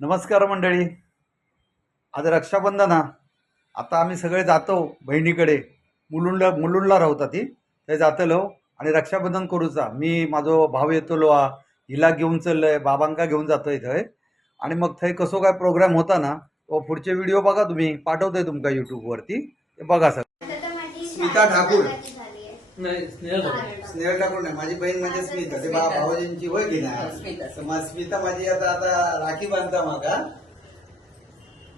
नमस्कार मंडळी. आज रक्षाबंधन हा आता आम्ही सगळे जातो बहिणीकडे. मुलुंडला मुलुंडला राहता ती थंय जातलो आणि रक्षाबंधन करूचा मी माझो भाव येतलो हा हिला घेऊन चाललोय. बाबांका घेऊन जातोय थंय. आणि मग थंय कसो काय प्रोग्राम होता ना तो पुढचे व्हिडिओ बघा तुम्ही. पाठवतोय तुमका युट्यूबवरती ते बघा सर स्मिता ठाकूर. नाही स्नेहल. स्नेहल ठाकूर नाही माझी बहीण म्हणजे स्मिता. ते बा भावाजींची होय की हो, स्मिता. नाही तर मग स्मिता माझी आता आता राखी बांधता माका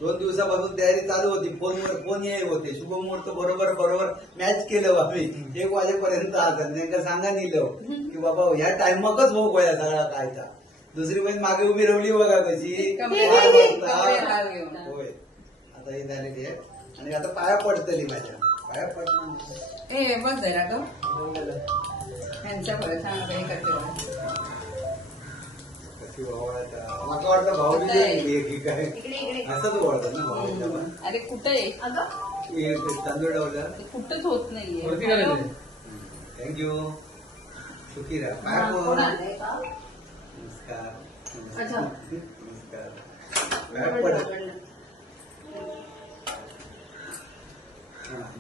दोन दिवसापासून तयारी चालू होती. फोनवर फोन ये होते. शुभमुहूर्त बरोबर बरोबर मॅच केलं आम्ही एक वाजेपर्यंत आता नेमकं सांगा निलं की बाबा ह्या टाइमकच हो गोया सगळा कायचा दुसरी बहीण मागे उभी राहिली बघा कशी. घेऊन. होय. आता ही झालेली आहे. आणि आता पाया पडतली माझ्या. ए बघ जरा ग. त्यांच्या सांग काही करते अरे कुठे हे तांदूळ लावलं कुठंच होत नाहीये. थँक्यू सुखी राहा हा? नमस्कार. नमस्कार.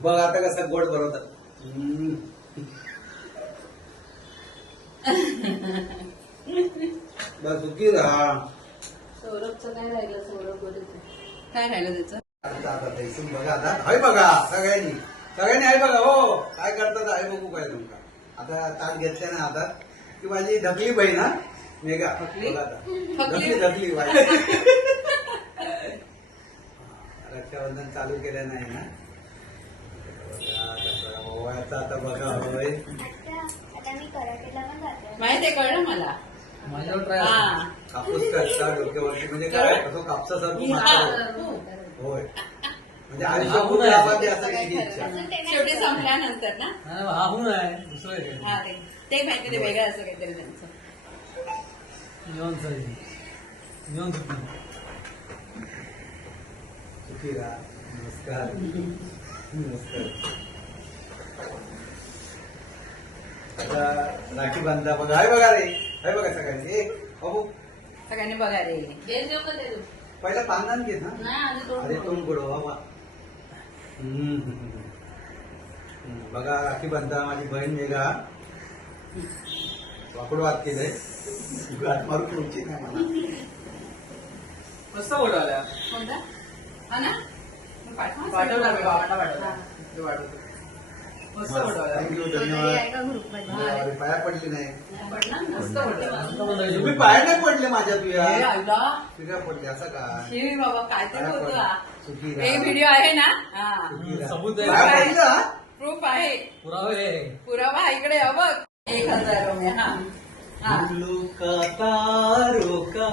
बघ आता कसा गोड बनवतात. हम्म. बस सुखी राहा. सौरभचं काय राहिलं? सौरभ काय राहिलं त्याचं? आता आता दैसून बघा आता हाय बघा सगळ्यांनी. सगळ्यांनी हाय बघा हो. काय करतात हाय बघू काय तुमका आता ताट घेतल्या ना आता. ती माझी? बघा आता. धकली? धकली धकली माझी रक्षाबंधन चालू केलं नाही ना. ओवाळायचं आता बघा होय. आता मी कराटेला पण जाते माहिती आहे कळलं मला? माझ्यावर ट्राय हा. कापूस कटचा डोक्यावरती म्हणजे काय कसं कापसासारखं मात्र होय. म्हणजे लाभाची असं इच्छा शेवटी संपल्यानंतर ना? हा आहे दुसरं आहे. काय. हा ते. ते माहिती ते वेगळं असं काहीतरी त्यांचं. निवांत चालेल. निवांत सुट्टी. सुखी राहा. नमस्कार. नमस्कार. आता राखी बांधता बघा हाय बघा रे. हाय बघा सगळ्यांनी. ए बाबू. सगळ्यांनी बघा रे. पहिला बांधण घे ना? नाही आधी तोड अरे तोंड बाबा हम्म. हम्म. बघा राखी बांधता माझी बहीण मेघा. वाकड वाद केलंय. गाठ मारून नाही मला. मस्त आल्या कोणता? हा ना? मग पाठवा. पाठवणार मी, पाठवणार. ते. थँक्यू धन्यवाद. का ग्रुपमध्ये. अरे, पाया पडली नाही. पडला ना? मस्त पडलं. तुम्ही पाया नाही पडले माझ्या तुझ्या आईला. तुझ्या पडले असं का? शिवी बाबा काय तर होतं. हा. व्हिडिओ आहे ना? हा. सबूत हा? प्रूफ आहे. पुरावे. पुरावा इकडे हा बघ. एक हजार रुपये हा. का तारों का